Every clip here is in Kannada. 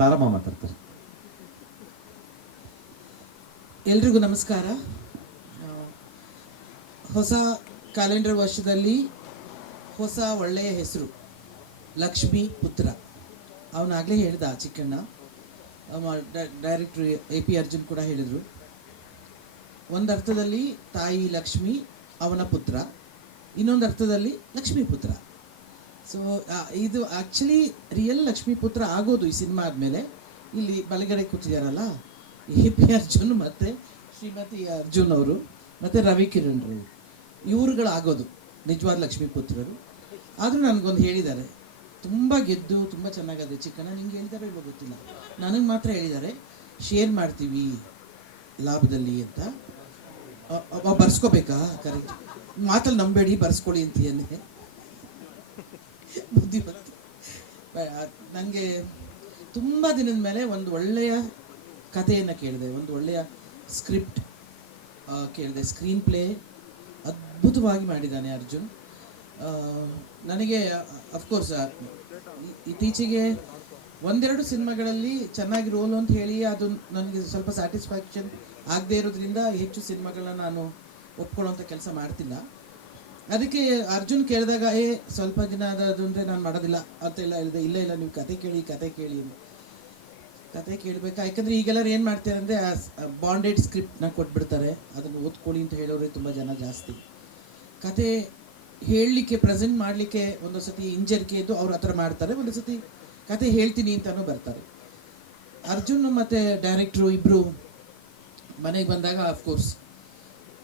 ತಾರಮ್ಮ ಮಾತಾಡ್ತಾರೆ. ಎಲ್ರಿಗೂ ನಮಸ್ಕಾರ. ಹೊಸ ಕ್ಯಾಲೆಂಡರ್ ವರ್ಷದಲ್ಲಿ ಹೊಸ ಒಳ್ಳೆಯ ಹೆಸರು ಲಕ್ಷ್ಮೀ ಪುತ್ರ. ಅವನಾಗಲೇ ಹೇಳ್ದ ಚಿಕ್ಕಣ್ಣ, ಡೈರೆಕ್ಟ್ರ್ AP ಅರ್ಜುನ್ ಕೂಡ ಹೇಳಿದರು. ಒಂದು ಅರ್ಥದಲ್ಲಿ ತಾಯಿ ಲಕ್ಷ್ಮಿ ಅವನ ಪುತ್ರ, ಇನ್ನೊಂದು ಅರ್ಥದಲ್ಲಿ ಲಕ್ಷ್ಮೀ ಪುತ್ರ. ಸೊ ಇದು ಆ್ಯಕ್ಚುಲಿ ರಿಯಲ್ ಲಕ್ಷ್ಮೀ ಪುತ್ರ ಆಗೋದು ಈ ಸಿನಿಮಾ ಆದಮೇಲೆ. ಇಲ್ಲಿ ಬಲಗಡೆ ಕೂತಿದ್ದಾರಲ್ಲ AP ಅರ್ಜುನ್ ಮತ್ತು ಶ್ರೀಮತಿ ಅರ್ಜುನ್ ಅವರು ಮತ್ತು ರವಿ ಕಿರಣ್ ರವರು, ಇವ್ರುಗಳಾಗೋದು ನಿಜವಾದ ಲಕ್ಷ್ಮೀ ಪುತ್ರರು. ಆದರೂ ನನಗೊಂದು ಹೇಳಿದ್ದಾರೆ, ತುಂಬ ಗೆದ್ದು ತುಂಬ ಚೆನ್ನಾಗದೆ ಚಿಕ್ಕಣ್ಣ. ನಿಂಗೆ ಹೇಳಿದಾರೋ ಇಲ್ವೋ ಗೊತ್ತಿಲ್ಲ, ನನಗೆ ಮಾತ್ರ ಹೇಳಿದ್ದಾರೆ ಶೇರ್ ಮಾಡ್ತೀವಿ ಲಾಭದಲ್ಲಿ ಅಂತ. ಬರ್ಸ್ಕೋಬೇಕಾ? ಕರೆಕ್ಟ್ ಮಾತಲ್ಲಿ ನಂಬೇಡಿ, ಬರ್ಸ್ಕೊಳ್ಳಿ ಅಂತೀಯನ್ನೇ ಬುದ್ಧಿವಂತ. ನನಗೆ ತುಂಬ ದಿನದ ಮೇಲೆ ಒಂದು ಒಳ್ಳೆಯ ಕಥೆಯನ್ನು ಕೇಳಿದೆ, ಒಂದು ಒಳ್ಳೆಯ ಸ್ಕ್ರಿಪ್ಟ್ ಕೇಳಿದೆ. ಸ್ಕ್ರೀನ್ ಪ್ಲೇ ಅದ್ಭುತವಾಗಿ ಮಾಡಿದ್ದಾನೆ ಅರ್ಜುನ್. ನನಗೆ ಅಫ್ಕೋರ್ಸ್ ಇತ್ತೀಚೆಗೆ ಒಂದೆರಡು ಸಿನಿಮಾಗಳಲ್ಲಿ ಚೆನ್ನಾಗಿ ರೋಲ್ ಅಂತ ಹೇಳಿ ಅದು ನನಗೆ ಸ್ವಲ್ಪ ಸ್ಯಾಟಿಸ್ಫ್ಯಾಕ್ಷನ್ ಆಗದೇ ಇರೋದ್ರಿಂದ ಹೆಚ್ಚು ಸಿನಿಮಾಗಳನ್ನ ನಾನು ಒಪ್ಕೊಳ್ಳೋಂಥ ಕೆಲಸ ಮಾಡ್ತಿಲ್ಲ. ಅದಕ್ಕೆ ಅರ್ಜುನ್ ಕೇಳಿದಾಗ ಸ್ವಲ್ಪ ದಿನ ಅದು ಅಂದರೆ ನಾನು ಮಾಡೋದಿಲ್ಲ ಅಂತೆಲ್ಲ ಹೇಳಿದೆ. ಇಲ್ಲ ಇಲ್ಲ, ನೀವು ಕತೆ ಕೇಳಿ ಕತೆ ಕೇಳಬೇಕಾ? ಯಾಕಂದರೆ ಈಗೆಲ್ಲರೂ ಏನು ಮಾಡ್ತಾರೆ ಅಂದರೆ ಬಾಂಡೆಡ್ ಸ್ಕ್ರಿಪ್ಟ್ನ ಕೊಟ್ಬಿಡ್ತಾರೆ, ಅದನ್ನು ಓದ್ಕೊಳ್ಳಿ ಅಂತ ಹೇಳೋರೆ ತುಂಬ ಜನ ಜಾಸ್ತಿ. ಕತೆ ಹೇಳಲಿಕ್ಕೆ, ಪ್ರೆಸೆಂಟ್ ಮಾಡಲಿಕ್ಕೆ ಒಂದೊಂದು ಸತಿ ಹಿಂಜರಿಕೆ ಇದ್ದು ಅವ್ರು ಆ ಥರ ಮಾಡ್ತಾರೆ, ಒಂದು ಸತಿ ಕತೆ ಹೇಳ್ತೀನಿ ಅಂತಲೂ ಬರ್ತಾರೆ. ಅರ್ಜುನ್ ಮತ್ತು ಡೈರೆಕ್ಟ್ರು ಇಬ್ಬರು ಮನೆಗೆ ಬಂದಾಗ ಅಫ್ಕೋರ್ಸ್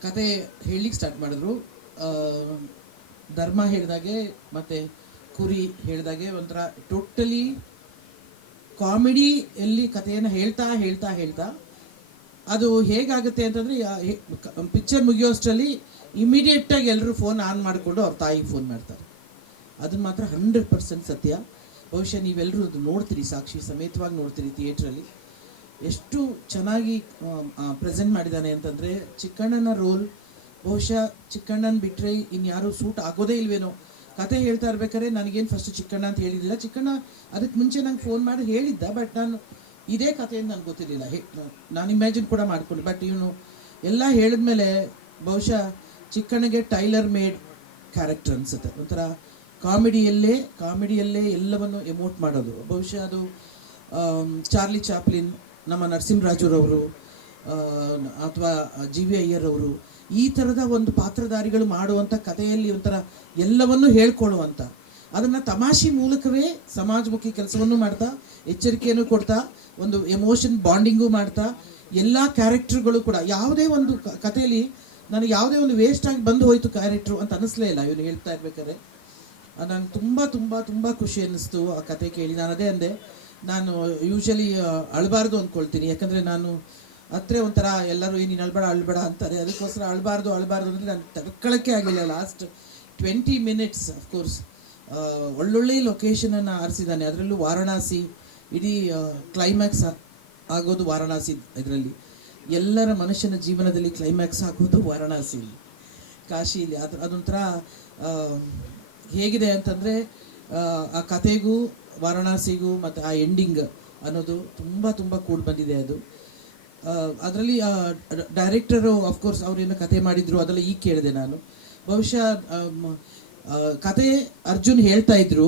ಕತೆ ಹೇಳಲಿಕ್ಕೆ ಸ್ಟಾರ್ಟ್ ಮಾಡಿದ್ರು. ಧರ್ಮ ಹೇಳಿದಾಗೆ ಮತ್ತು ಕುರಿ ಹೇಳಿದಾಗೆ ಒಂಥರ ಟೋಟಲಿ ಕಾಮಿಡಿಯಲ್ಲಿ ಕಥೆಯನ್ನು ಹೇಳ್ತಾ ಅದು ಹೇಗಾಗುತ್ತೆ ಅಂತಂದರೆ ಪಿಕ್ಚರ್ ಮುಗಿಯೋಷ್ಟರಲ್ಲಿ ಇಮಿಡಿಯೇಟಾಗಿ ಎಲ್ಲರೂ ಫೋನ್ ಆನ್ ಮಾಡಿಕೊಂಡು ಅವ್ರ ತಾಯಿಗೆ ಫೋನ್ ಮಾಡ್ತಾರೆ. ಅದನ್ನು ಮಾತ್ರ 100% ಸತ್ಯ. ಬಹುಶಃ ನೀವೆಲ್ಲರೂ ಅದು ನೋಡ್ತೀರಿ, ಸಾಕ್ಷಿ ಸಮೇತವಾಗಿ ನೋಡ್ತೀರಿ ಥಿಯೇಟ್ರಲ್ಲಿ. ಎಷ್ಟು ಚೆನ್ನಾಗಿ ಪ್ರೆಸೆಂಟ್ ಮಾಡಿದ್ದಾನೆ ಅಂತಂದರೆ, ಚಿಕ್ಕಣ್ಣನ ರೋಲ್ ಬಹುಶಃ ಚಿಕ್ಕಣ್ಣನ ಬಿಟ್ಟರೆ ಇನ್ಯಾರೂ ಸೂಟ್ ಆಗೋದೇ ಇಲ್ವೇನೋ. ಕತೆ ಹೇಳ್ತಾ ಇರ್ಬೇಕಾದ್ರೆ ನನಗೇನು ಫಸ್ಟ್ ಚಿಕ್ಕಣ್ಣ ಅಂತ ಹೇಳಿದ್ದಿಲ್ಲ. ಚಿಕ್ಕಣ್ಣ ಅದಕ್ಕೆ ಮುಂಚೆ ನಂಗೆ ಫೋನ್ ಮಾಡಿ ಹೇಳಿದ್ದ, ಬಟ್ ನಾನು ಇದೇ ಕಥೆಯನ್ನು ನನಗೆ ಗೊತ್ತಿರಲಿಲ್ಲ. ನಾನು ಇಮ್ಯಾಜಿನ್ ಕೂಡ ಮಾಡ್ಕೊಂಡೆ. ಬಟ್ ಇವನು ಎಲ್ಲ ಹೇಳಿದ್ಮೇಲೆ ಬಹುಶಃ ಚಿಕ್ಕಣ್ಣಗೆ ಟೈಲರ್ ಮೇಡ್ ಕ್ಯಾರೆಕ್ಟರ್ ಅನಿಸುತ್ತೆ. ಒಂಥರ ಕಾಮಿಡಿಯಲ್ಲೇ ಎಲ್ಲವನ್ನು ಎಮೋಟ್ ಮಾಡೋದು. ಬಹುಶಃ ಅದು ಚಾರ್ಲಿ ಚಾಪ್ಲಿನ್, ನಮ್ಮ ನರಸಿಂಹರಾಜುರವರು ಅಥವಾ GV ಅಯ್ಯರ್ ಅವರು, ಈ ಥರದ ಒಂದು ಪಾತ್ರಧಾರಿಗಳು ಮಾಡುವಂಥ ಕಥೆಯಲ್ಲಿ ಒಂಥರ ಎಲ್ಲವನ್ನೂ ಹೇಳ್ಕೊಳ್ಳುವಂಥ, ಅದನ್ನು ತಮಾಷೆ ಮೂಲಕವೇ ಸಮಾಜಮುಖಿ ಕೆಲಸವನ್ನು ಮಾಡ್ತಾ, ಎಚ್ಚರಿಕೆಯನ್ನು ಕೊಡ್ತಾ, ಒಂದು ಎಮೋಷನ್ ಬಾಂಡಿಂಗು ಮಾಡ್ತಾ, ಎಲ್ಲ ಕ್ಯಾರೆಕ್ಟರ್ಗಳು ಕೂಡ ಯಾವುದೇ ಒಂದು ಕಥೆಯಲ್ಲಿ ನನಗೆ ಯಾವುದೇ ಒಂದು ವೇಸ್ಟ್ ಆಗಿ ಬಂದು ಹೋಯಿತು ಕ್ಯಾರೆಕ್ಟ್ರು ಅಂತ ಅನ್ನಿಸ್ಲೇ ಇಲ್ಲ ಇವನು ಹೇಳ್ತಾ ಇರ್ಬೇಕಾದ್ರೆ. ನನಗೆ ತುಂಬ ತುಂಬ ತುಂಬ ಖುಷಿ ಅನ್ನಿಸ್ತು ಆ ಕತೆ ಕೇಳಿ. ನಾನು ಅದೇ ಅಂದೆ, ನಾನು ಯೂಶಲಿ ಅಳಬಾರ್ದು ಅಂದ್ಕೊಳ್ತೀನಿ. ಯಾಕಂದರೆ ನಾನು ಹತ್ರ ಒಂಥರ ಎಲ್ಲರೂ ನೀನು ಅಳ್ಬೇಡ ಅಂತಾರೆ, ಅದಕ್ಕೋಸ್ಕರ ಅಳಬಾರ್ದು ಅಂದರೆ ನಾನು ತಡ್ಕೊಳ್ಳೋಕ್ಕೆ ಆಗಿಲ್ಲ. ಲಾಸ್ಟ್ 20 ಮಿನಿಟ್ಸ್ ಅಫ್ಕೋರ್ಸ್ ಒಳ್ಳೊಳ್ಳೆ ಲೊಕೇಶನನ್ನು ಆರಿಸಿದ್ದಾನೆ. ಅದರಲ್ಲೂ ವಾರಣಾಸಿ, ಇಡೀ ಕ್ಲೈಮ್ಯಾಕ್ಸ್ ಆಗೋದು ವಾರಣಾಸಿ. ಇದರಲ್ಲಿ ಎಲ್ಲರ ಮನುಷ್ಯನ ಜೀವನದಲ್ಲಿ ಕ್ಲೈಮ್ಯಾಕ್ಸ್ ಆಗೋದು ವಾರಣಾಸಿಲಿ, ಕಾಶಿಲಿ. ಅದೊಂಥರ ಹೇಗಿದೆ ಅಂತಂದರೆ ಆ ಕತೆಗೂ ವಾರಣಾಸಿಗೂ ಮತ್ತು ಆ ಎಂಡಿಂಗ್ ಅನ್ನೋದು ತುಂಬ ತುಂಬ ಕೂಡಿ ಬಂದಿದೆ. ಅದು ಅದರಲ್ಲಿ ಡೈರೆಕ್ಟರು ಅಫ್ಕೋರ್ಸ್ ಅವರೇನು ಕತೆ ಮಾಡಿದರು ಅದೆಲ್ಲ ಈಗ ಕೇಳಿದೆ ನಾನು. ಬಹುಶಃ ಕತೆ ಅರ್ಜುನ್ ಹೇಳ್ತಾ ಇದ್ರು,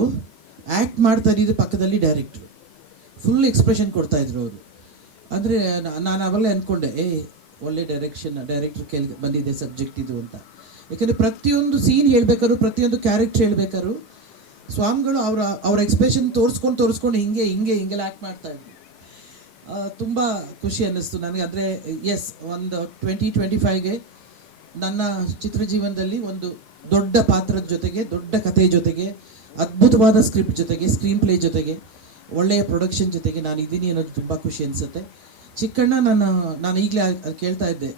ಆ್ಯಕ್ಟ್ ಮಾಡ್ತಾ ಇದ್ದಿದ್ದು ಪಕ್ಕದಲ್ಲಿ ಡೈರೆಕ್ಟ್ರು ಫುಲ್ ಎಕ್ಸ್ಪ್ರೆಷನ್ ಕೊಡ್ತಾಯಿದ್ರು ಅವರು. ಅಂದರೆ ನಾನು ಅವಾಗಲೇ ಅಂದ್ಕೊಂಡೆ, ಒಳ್ಳೆ ಡೈರೆಕ್ಟ್ರ್ ಬಂದಿದೆ ಸಬ್ಜೆಕ್ಟ್ ಇದು ಅಂತ. ಯಾಕಂದರೆ ಪ್ರತಿಯೊಂದು ಸೀನ್ ಹೇಳ್ಬೇಕಾದ್ರು, ಪ್ರತಿಯೊಂದು ಕ್ಯಾರೆಕ್ಟರ್ ಹೇಳ್ಬೇಕಾದ್ರು ಸ್ವಾಮಿಗಳು ಅವರ ಎಕ್ಸ್ಪ್ರೆಷನ್ ತೋರಿಸ್ಕೊಂಡು ಹಿಂಗೆಲ್ಲ ಆ್ಯಕ್ಟ್ ಮಾಡ್ತಾಯಿದ್ರು. ತುಂಬ ಖುಷಿ ಅನ್ನಿಸ್ತು ನನಗೆ. ಅಂದರೆ ಎಸ್, ಒಂದು 2025ಗೆ ನನ್ನ ಚಿತ್ರಜೀವನದಲ್ಲಿ ಒಂದು ದೊಡ್ಡ ಪಾತ್ರದ ಜೊತೆಗೆ, ದೊಡ್ಡ ಕಥೆ ಜೊತೆಗೆ, ಅದ್ಭುತವಾದ ಸ್ಕ್ರಿಪ್ಟ್ ಜೊತೆಗೆ, ಸ್ಕ್ರೀನ್ ಪ್ಲೇ ಜೊತೆಗೆ, ಒಳ್ಳೆಯ ಪ್ರೊಡಕ್ಷನ್ ಜೊತೆಗೆ ನಾನು ಇದ್ದೀನಿ ಅನ್ನೋದು ತುಂಬ ಖುಷಿ ಅನಿಸುತ್ತೆ. ಚಿಕ್ಕಣ್ಣ ನಾನು ಈಗಲೇ ಕೇಳ್ತಾ ಇದ್ದೆ,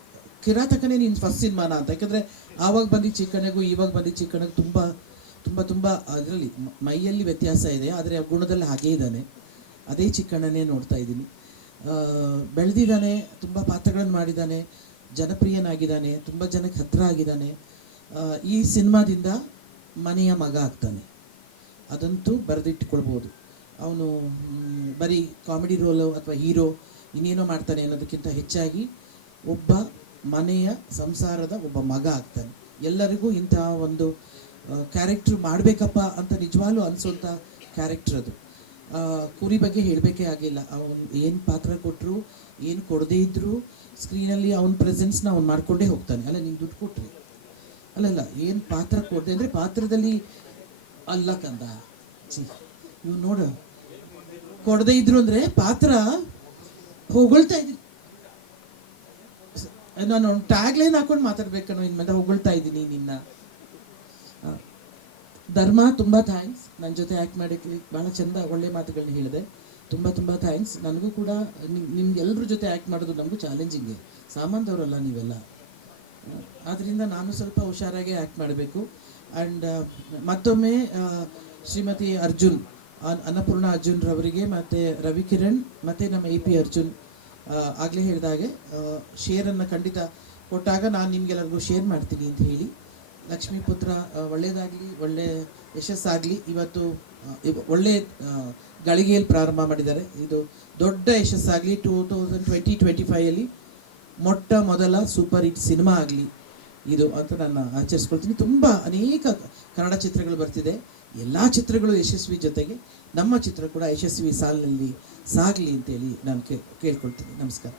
ಕಿರಾತಕನೇ ನೀನು ಫಸ್ಟ್ ಸಿನಿಮಾನ ಅಂತ. ಯಾಕಂದರೆ ಆವಾಗ ಬಂದಿದ್ದ ಚಿಕ್ಕಣ್ಣಗೂ ಇವಾಗ ಬಂದಿದ್ದ ಚಿಕ್ಕಣ್ಣಗೂ ತುಂಬ ತುಂಬ ತುಂಬ ಅದರಲ್ಲಿ ಮೈಯಲ್ಲಿ ವ್ಯತ್ಯಾಸ ಇದೆ, ಆದರೆ ಗುಣದಲ್ಲಿ ಹಾಗೇ ಇದ್ದಾನೆ. ಅದೇ ಚಿಕ್ಕಣ್ಣನೇ ನೋಡ್ತಾ ಇದ್ದೀನಿ. ಬೆಳೆದಿದ್ದಾನೆ, ತುಂಬ ಪಾತ್ರಗಳನ್ನು ಮಾಡಿದ್ದಾನೆ, ಜನಪ್ರಿಯನಾಗಿದ್ದಾನೆ, ತುಂಬ ಜನಕ್ಕೆ ಹತ್ತಿರ ಆಗಿದ್ದಾನೆ. ಈ ಸಿನಿಮಾದಿಂದ ಮನೆಯ ಮಗ ಆಗ್ತಾನೆ, ಅದಂತೂ ಬರೆದಿಟ್ಟುಕೊಳ್ಬೋದು. ಅವನು ಬರೀ ಕಾಮಿಡಿ ರೋಲು ಅಥವಾ ಹೀರೋ ಇನ್ನೇನೋ ಮಾಡ್ತಾನೆ ಅನ್ನೋದಕ್ಕಿಂತ ಹೆಚ್ಚಾಗಿ ಒಬ್ಬ ಮನೆಯ ಸಂಸಾರದ ಒಬ್ಬ ಮಗ ಆಗ್ತಾನೆ. ಎಲ್ಲರಿಗೂ ಇಂತಹ ಒಂದು ಕ್ಯಾರೆಕ್ಟ್ರ್ ಮಾಡಬೇಕಪ್ಪ ಅಂತ ನಿಜವಾಗ್ಲೂ ಅನಿಸೋಂಥ ಕ್ಯಾರೆಕ್ಟ್ರ್ ಅದು. ಕುರಿ ಬಗ್ಗೆ ಹೇಳಬೇಕೇ ಆಗಿಲ್ಲ. ಅವನು ಏನು ಪಾತ್ರ ಕೊಟ್ಟರು, ಏನು ಕೊಡದೇ ಇದ್ದರೂ ಸ್ಕ್ರೀನಲ್ಲಿ ಅವನ ಪ್ರೆಸೆನ್ಸ್ನ ಅವ್ನು ಮಾಡ್ಕೊಂಡೇ ಹೋಗ್ತಾನೆ. ಅಲ್ಲ, ನೀನು ದುಡ್ಡು ಕೊಟ್ರಿ ಅಲ್ಲಲ್ಲ, ಏನು ಪಾತ್ರ ಕೊಡದೆ ಅಂದರೆ ಪಾತ್ರದಲ್ಲಿ ಅಲ್ಲ ಕಂದ, ಇವ್ ನೋಡು, ಕೊಡದೇ ಇದ್ರು ಅಂದರೆ ಪಾತ್ರ ಹೊಗಳ್ತಾ ಇದ್ದೀನಿ. ನಾನು ಟ್ಯಾಗ್ ಲೈನ್ ಹಾಕೊಂಡು ಮಾತಾಡ್ಬೇಕನ್ನೋ ಇನ್ಮೇಲೆ ಹೊಗಳ್ತಾ ಇದ್ದೀನಿ ನಿನ್ನ. ಧರ್ಮ, ತುಂಬ ಥ್ಯಾಂಕ್ಸ್. ನನ್ನ ಜೊತೆ ಆ್ಯಕ್ಟ್ ಮಾಡೋಕ್ಕೆ ಭಾಳ ಚಂದ ಒಳ್ಳೆ ಮಾತುಗಳನ್ನ ಹೇಳಿದೆ. ತುಂಬ ತುಂಬ ಥ್ಯಾಂಕ್ಸ್. ನನಗೂ ಕೂಡ ನಿಮ್ಗೆಲ್ಲರ ಜೊತೆ ಆ್ಯಕ್ಟ್ ಮಾಡೋದು ನಮಗೂ ಚಾಲೆಂಜಿಂಗೆ. ಸಾಮಾನ್ಯದವರಲ್ಲ ನೀವೆಲ್ಲ, ಆದ್ದರಿಂದ ನಾನು ಸ್ವಲ್ಪ ಹುಷಾರಾಗಿ ಆ್ಯಕ್ಟ್ ಮಾಡಬೇಕು. ಆ್ಯಂಡ್ ಮತ್ತೊಮ್ಮೆ ಶ್ರೀಮತಿ ಅರ್ಜುನ್, ಅನ್ನಪೂರ್ಣ ಅರ್ಜುನ್ ರವರಿಗೆ ಮತ್ತು ರವಿಕಿರಣ್ ಮತ್ತು ನಮ್ಮ AP ಅರ್ಜುನ್ ಆಗಲೇ ಹೇಳಿದಾಗೆ ಶೇರನ್ನು ಖಂಡಿತ ಕೊಟ್ಟಾಗ ನಾನು ನಿಮಗೆಲ್ಲರಿಗೂ ಶೇರ್ ಮಾಡ್ತೀನಿ ಅಂತ ಹೇಳಿ, ಲಕ್ಷ್ಮೀಪುತ್ರ ಒಳ್ಳೆಯದಾಗಲಿ, ಒಳ್ಳೆ ಯಶಸ್ಸಾಗಲಿ. ಇವತ್ತು ಒಳ್ಳೆ ಗಳಿಗೆಯಲ್ಲಿ ಪ್ರಾರಂಭ ಮಾಡಿದ್ದಾರೆ. ಇದು ದೊಡ್ಡ ಯಶಸ್ಸಾಗಲಿ. 2020-25 ಮೊಟ್ಟ ಮೊದಲ ಸೂಪರ್ ಹಿಟ್ ಸಿನಿಮಾ ಆಗಲಿ ಇದು ಅಂತ ನಾನು ಆಚರಿಸ್ಕೊಳ್ತೀನಿ. ತುಂಬ ಅನೇಕ ಕನ್ನಡ ಚಿತ್ರಗಳು ಬರ್ತಿದೆ. ಎಲ್ಲ ಚಿತ್ರಗಳು ಯಶಸ್ವಿ ಜೊತೆಗೆ ನಮ್ಮ ಚಿತ್ರ ಕೂಡ ಯಶಸ್ವಿ ಸಾಲಿನಲ್ಲಿ ಸಾಗಲಿ ಅಂತೇಳಿ ನಾನು ಕೇಳ್ಕೊಳ್ತೀನಿ. ನಮಸ್ಕಾರ.